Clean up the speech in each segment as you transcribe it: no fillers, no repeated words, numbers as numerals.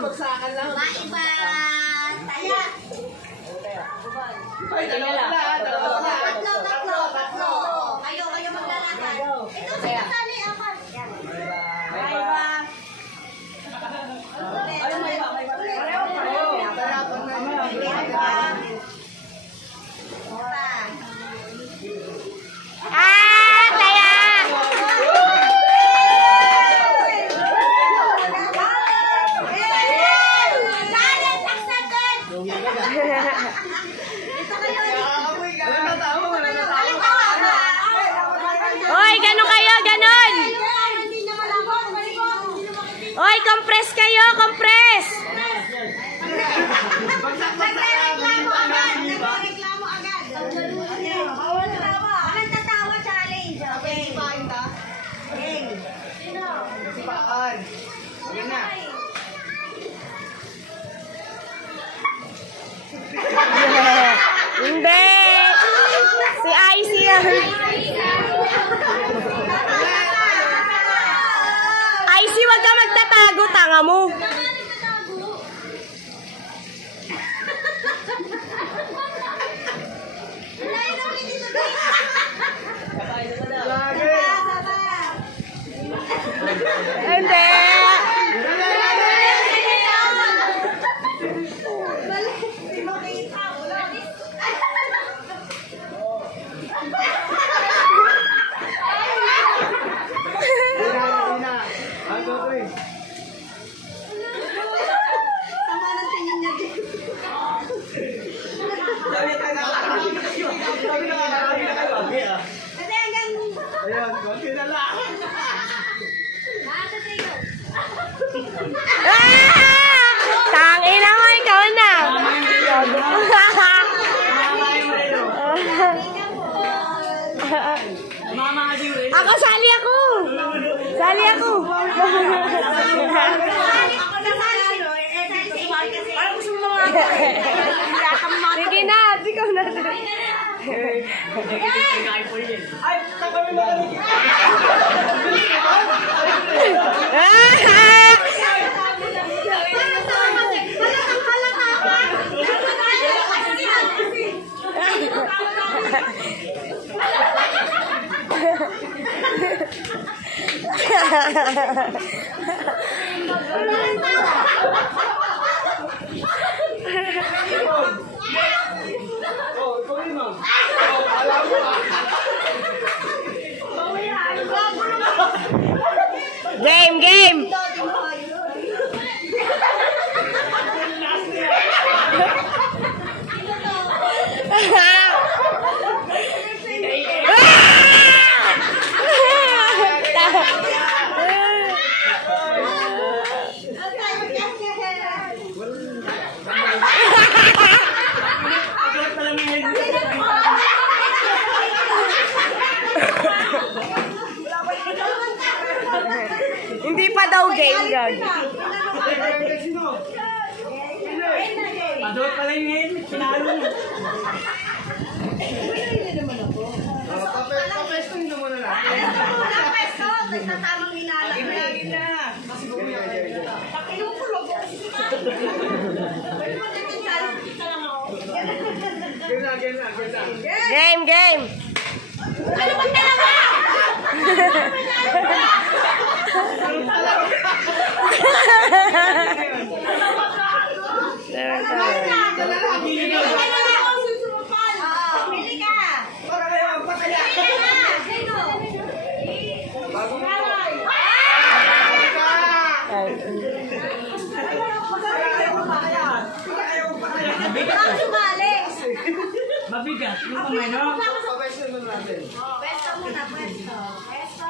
Maiba. Taya. Tatlo. Kayo maglalakad. Ito si Katali, apat. Maiba. Oy, ganon kayo, ganon. Oy, compress kayo, compress. Nagreklamo agad. Anong tatawa challenge? Okay. Sino? Hindi. Si Icy yan. Icy, wag ka magtatago, tanga mo. Hindi. Tangina mo, ikaw na. Ako, sali ako. Sali ako. Sige na, ikaw na. Game. Hindi pa daw game, God. Adot pala yung helmet, pinalo mo. Papestoin na muna natin. Papesto, basta tamang hinala. Lagi na. Pakinukulog. Game. Ano ba talaga? Mabigat. Yung kamay, no? Papestoin muna natin. Pwesto muna, pwesto.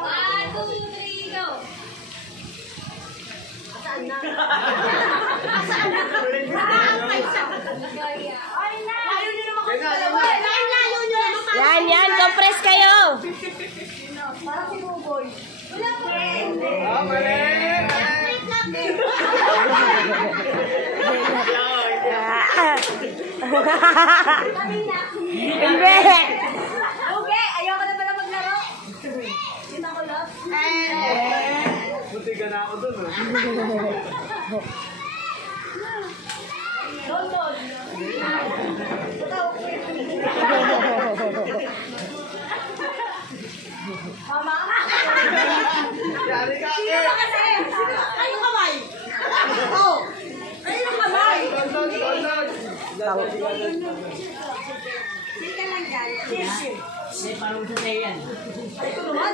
1, 2, 3, go! Asaan na? Asaan na? Ay na! Layo nyo naman kasi dalawa. Layo nyo naman. Yan, compress kayo. Parang si Buboy. Wala po rin. Mali! Hindi. Okay, ayoko na pala maglaro. Sino ko love? Buti ka na ako dun, London. Mama? Yari ka, Sino ba kasi? Kayo kamay? Oo. Kayo kamay? Sige lang dyan. Tissue. May parusa sa'yo yan. Ito naman.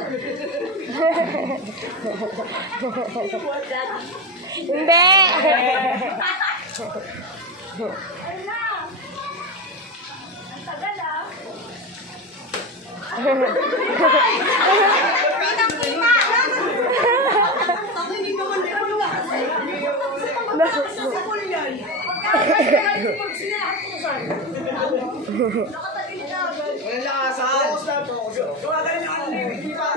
Hindi. Ayun na. Ang tagal ah. Pinang-pina. Hindi naman din ako na kasi. Sa kulyan. Pag sinahat ko saan. Nakatagil na agad. Walang lakasan. Tumagal na ako. Hindi pa.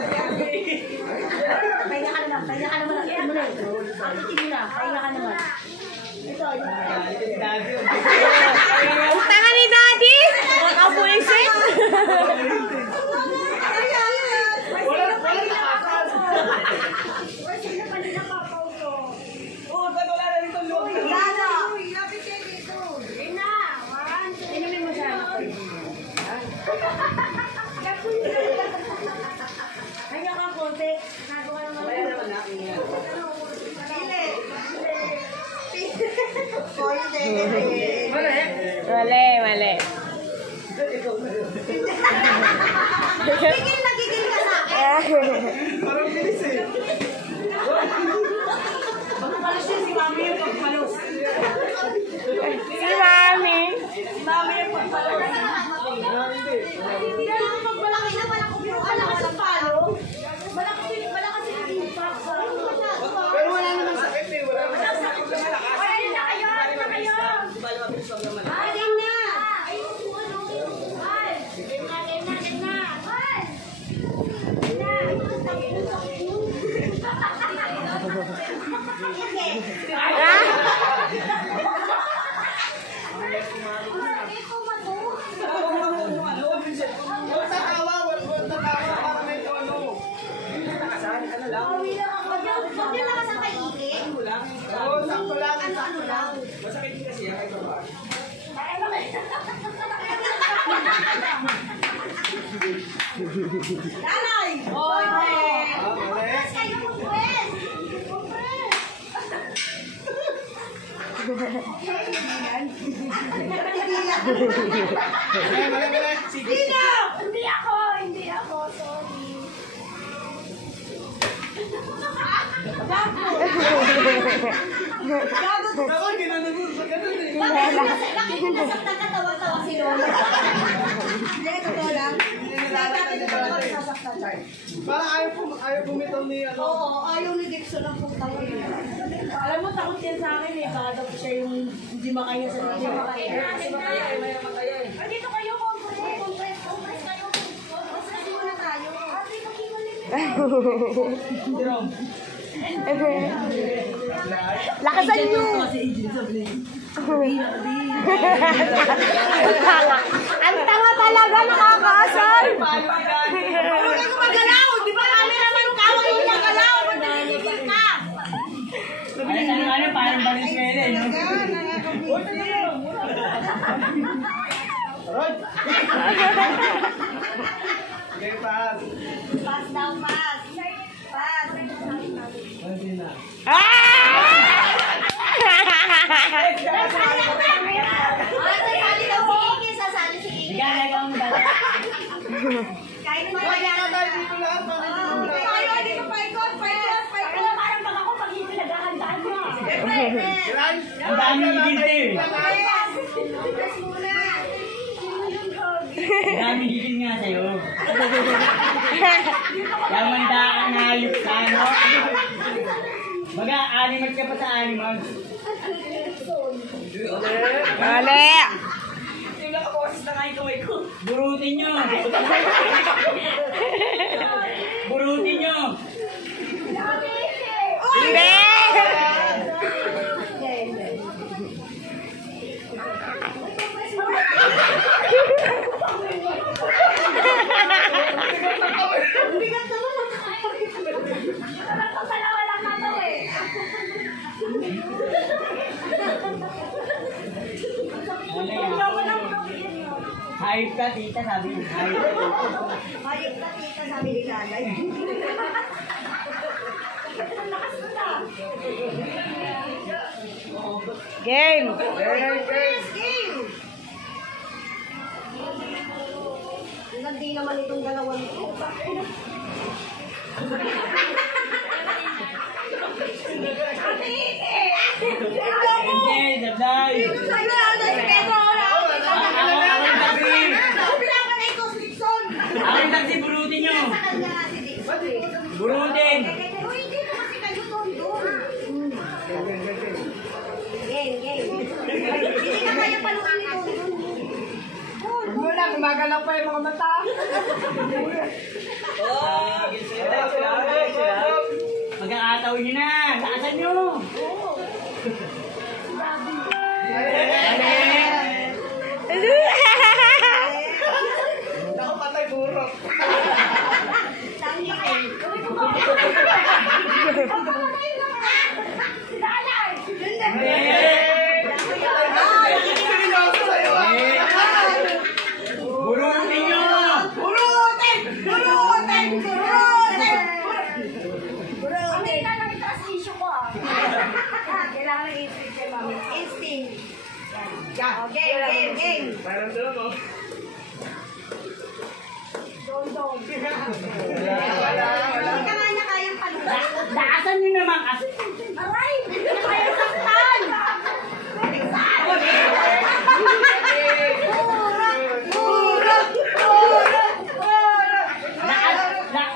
Pahinga ka naman. Pahinga ka naman. Ito mo na. Akitin mo na. Pahinga ka naman. Ito. Ang tanga ni Daddy. Nakabuisit. Walang lakasan. Sino pa nila papauto? Oo, ba't wala na dito loob? Lala! Lapit kayo dito. Ayun na. One, two. Inumin mo siya. Kanya ka konti. Nagawa naman. Kaya naman na. Pili. Mali, mali. Gigil na gigil ka sa akin. Parang bilis eh. Pagpapalos yun si Mami yung pagpalos. Si Mami. Si Mami yung pagpalos. Hindi na lang pagmalaki na malaki yung malakas ang palo. Malakas yung impact. Pero wala naman sakit eh. Wala naman sakit na malakas. Ayun na kayo! Ayun na kayo! Ayun na! Ayun po ano? Ay! Ayun na! Ayun na! Ayun na! Ay! Ayun na! Ha? Huwag tatawa. Huwag tatawa para may ano. Ano lang? Huwag yung lakas ang kaiigin. Oo, sakto lang. Ano lang? Masakit din kasi yan. Ay, baba. Nanay! Oy! Mali. Kayo po, Pwes! Mali. Sige. Sino? Hindi ako! Hindi ako! Sorry. Gago! Ako, ginanon mo. Ganun eh. Bakit nasaktan ka tawa-tawa si Lola? Hindi, totoo lang. Dati na talaga nasasaktan. Parang ayaw bumitaw ni ano. Oo, ayaw ni Dixon ang putang ina. Alam mo, takot yan sa akin eh. Baka daw siya yung hindi makaya sa hindi makaya. Dito kayo, compress kayo. Compress muna tayo. Dito Lakasan nyo. Ang tanga talaga, nakakasal. Huwag ka magalaw! Di ba cameraman ka? Huwag kang magalaw! Magdalagigil ka! Ano, parang Valenzuela, no? Okay, pass. Pass daw, pass! Pass! Sasali daw si Iggy! Sasali si Iggy! Gagagawa mo ba? Kahit mo Wala kaya tayo dito lahat. tayo, dito paikot! Paikot! Parang pag ako pag hindi naghahandaan mo. Ang dami gigil sa'yo eh. Pass muna! Ang dami gigil nga sa'yo. Lamanda ka na ayok sa ano. Baga, animal ka pa sa animal. Mali. Burutin nyo. Burutin nyo. Hindi. Bigat naman! Napapalawa lang na to eh! Hayop ka, tita, sabi niya. Hayop. Hayop na tita, sabi ni nanay. Game. Game! Hindi naman itong dalawang ito. Hindi, sabay. Sa'yo na, si Pedro, wala ako. Ako yung taxi. Pinapanay ko si Dixon. Ako yung taxi, burutin nyo. Sa kanya si Dixon. Burutin. Uy, hindi ko kasi kayo doon. Game. Hindi na kaya paluin ito. Muna, gumagalaw pa yung mga mata. Mag-aataw nyo na. Taasan nyo. Ako patay buro. Seryoso sa'yo ah. Burutin nyo. Burutin! Ang ita ng transmission ko ah. Kailangan instinct kay mami. Instinct. Game. Parang doon oh. Don't. Hindi ka nga niya kayang paluin. Taasan nyo naman kasi. Aray! Hindi ka kayang saktan!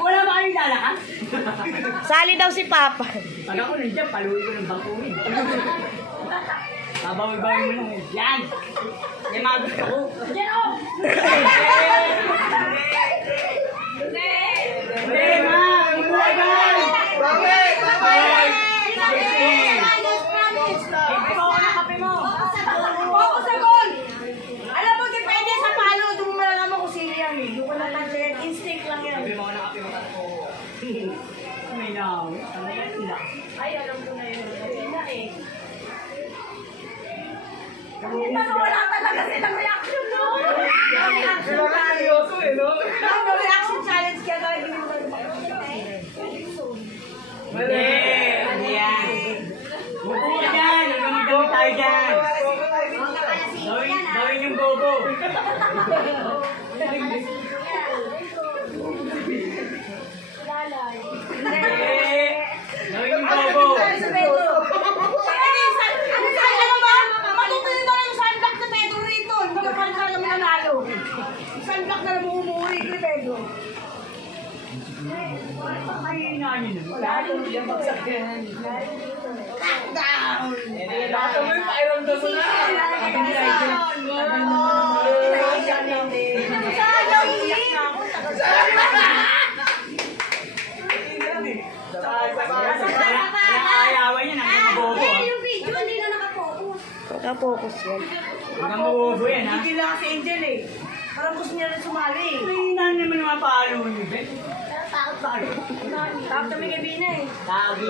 Wala ba kayong lalakad? Sali daw si Papa. Pag ako nandiyan, paluin ko ng bangkunin. Babawi-bawi mo lang. Yan! Yan mga gusto ko. Yan o! Hindi, ma! Magulagan! Bakit? Focus sa goal! Alam mo, depende sa palo. Doon mo malalaman kung sino yan. Doon ko naman yan. Instinct lang yan. Sabi mo na kape mo ko. May nawi. Ano yan sila? Ay, alam ko na yun. Ayun na eh. Hindi pa wala talaga silang reaction, no? Sila ka seryoso eh, no? No reaction challenge kaya tayo hindi mo kayo Hindi! Ano yan? Buko ka dyan! Huwag magdamit tayo dyan! Gawin yung bobo! Hindi! Gawin yung bobo! Sunblock na lang umuwi kay Pedro. Ay, nani na. Yung bagsak yan. Baka mo yung pakiramdam mo na. Ayawan niya na bobo. Yung video, hindi na nakapokus. Naka-focus yan. Huwag kang bobo yan, ha? Hindi lang si Angel eh. Parang gusto niya rin sumali eh. Ay, nani naman yung mga palo niyo, be? Takot ba? Takot kami kay Bina eh. Tagi.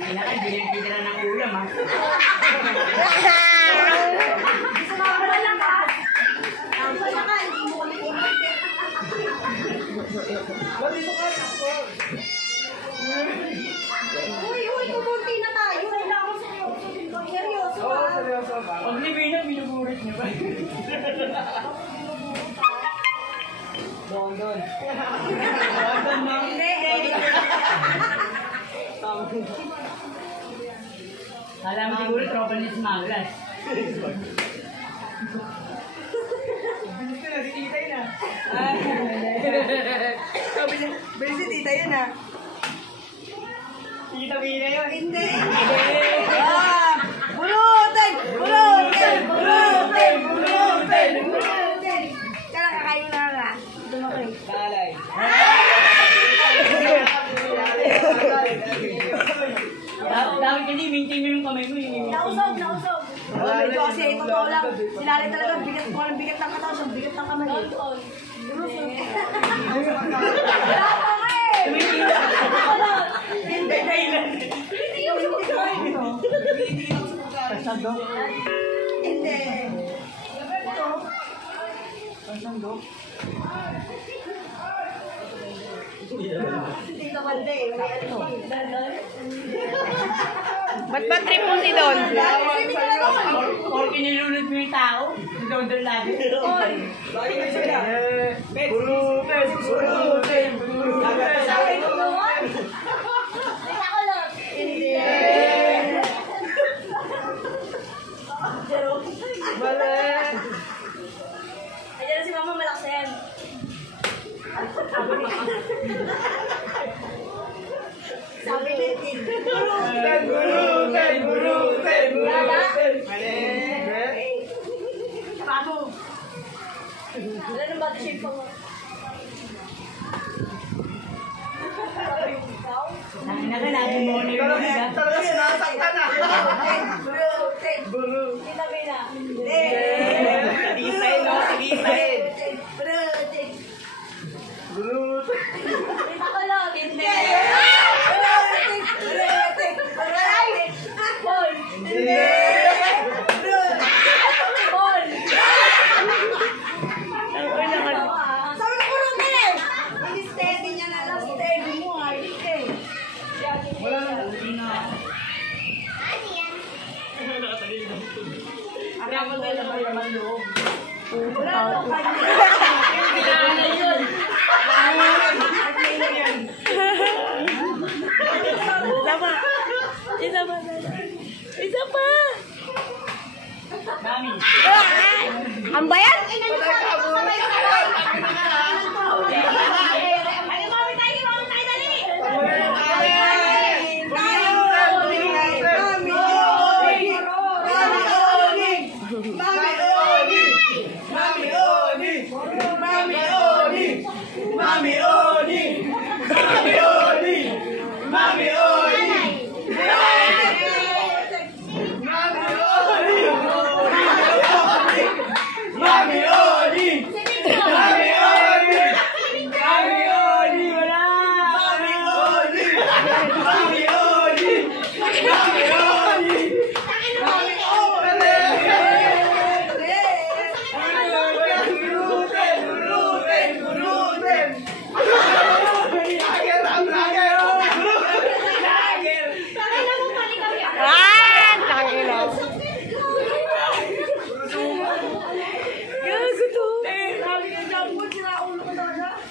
Ay, nakay, bilang-kita na ng ulam, ha? Uy, kumunti na tayo. Kailangan seryoso. Seryoso Oo, ah. seryoso ba? Pag ni Bina, binuburit niya ba? Doon. Hindi. Kala mo siguro tropa niya si Maglas. Bilis na, si Titay na. Sabi niya, bilis si tita yun ah. Tita Bina yun. Hindi. Ah! Burutin! Kaya kakain na nga. Dumakay. Talay. Dapat hindi, maintain mo yung kamay mo. Nausog. Oh, medyo kasi totoo lang. Sinali talaga, bigat ko ng bigat ng katawan, ang bigat ng kamay. Hindi yung mundo. Dito banda eh. May ano. Ba't ba trip mo si Don? Or kinilunod mo yung tao. Doon lagi. Lagi na siya. Burutin, burutin, burutin. Hindi. Mali. Ayan si Mama malakas na yan. Sabi ni Tin. Burutin, burutin, burutin, burutin. Mali. Paano? Wala nang body shape pa mo. Nakalagi mo ni Talaga sinasaktan na. Buru. Sinabi na. Tigisain mo, tigisain. Burutin. Burutin. Kita ko lang. Hindi. Paul. Hindi. Paul. Sabi na burutin eh! Steady niya na lang. Steady mo ay. Wala na. Kaya mo tayo naman naman loob. Wala na kanya. Wala yun. Isa pa. Isa pa. Isa pa. Mami. Ang bayan?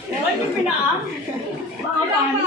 Ba't yung pinaam? Baka paano?